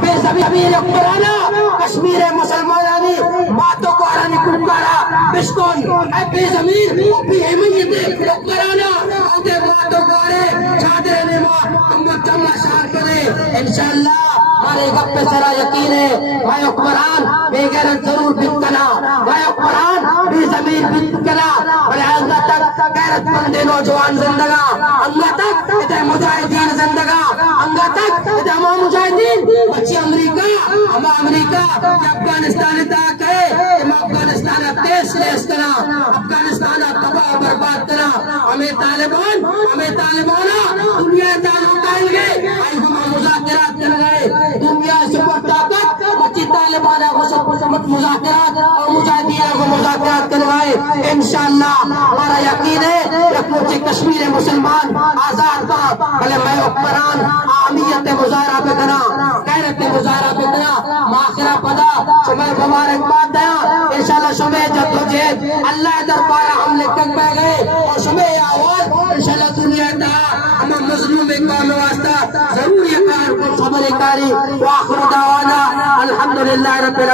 بے زمین قرآن کشمیر مسلمانانی باتوں کو آرانی کنکارا بشکون بے زمین بے امیت قرآن آدھے باتوں کو آرے چادر نما امت جمع شار کرے انشاءاللہ ہمارے گپ پہ سرا یقین ہے بھائی حکمران بے غیرت ضرور بکنا بھائی حکمران بے زمین بکنا اور اللہ تک غیرت مند نوجوان زندگا اللہ تک ادھر مجاہدین زندگا اللہ تک ادھر ہمارا مجاہدین بچی امریکہ ہم امریکہ افغانستان تک ہے ہم افغانستان تیس لیس کرنا افغانستان تباہ برباد کرنا ہمیں طالبانا دنیا تعلق کر گئے ہم مذاکرات کر گئے دنیا سپر طاقت بچی طالبانا کو سب مذاکرات اور مجاہدین کو مذاکرات کر گئے انشاءاللہ ہمارا یقین ہے کہ کشمیر مسلمان آزاد کا بھلے میں حکمران اہمیت مظاہرہ پہ کرا غیرت مظاہرہ پہ کرا ماخرہ پدا شمع مبارکباد دیا انشاءاللہ شمع جدوجہد اللہ دربار ہم لے کر پہ گئے اور شمع آواز انشاءاللہ دنیا دا ہم مظلوم کام واسطہ ضرور یہ کار کو خبر کاری وآخر دعوانا الحمدللہ رب العالمین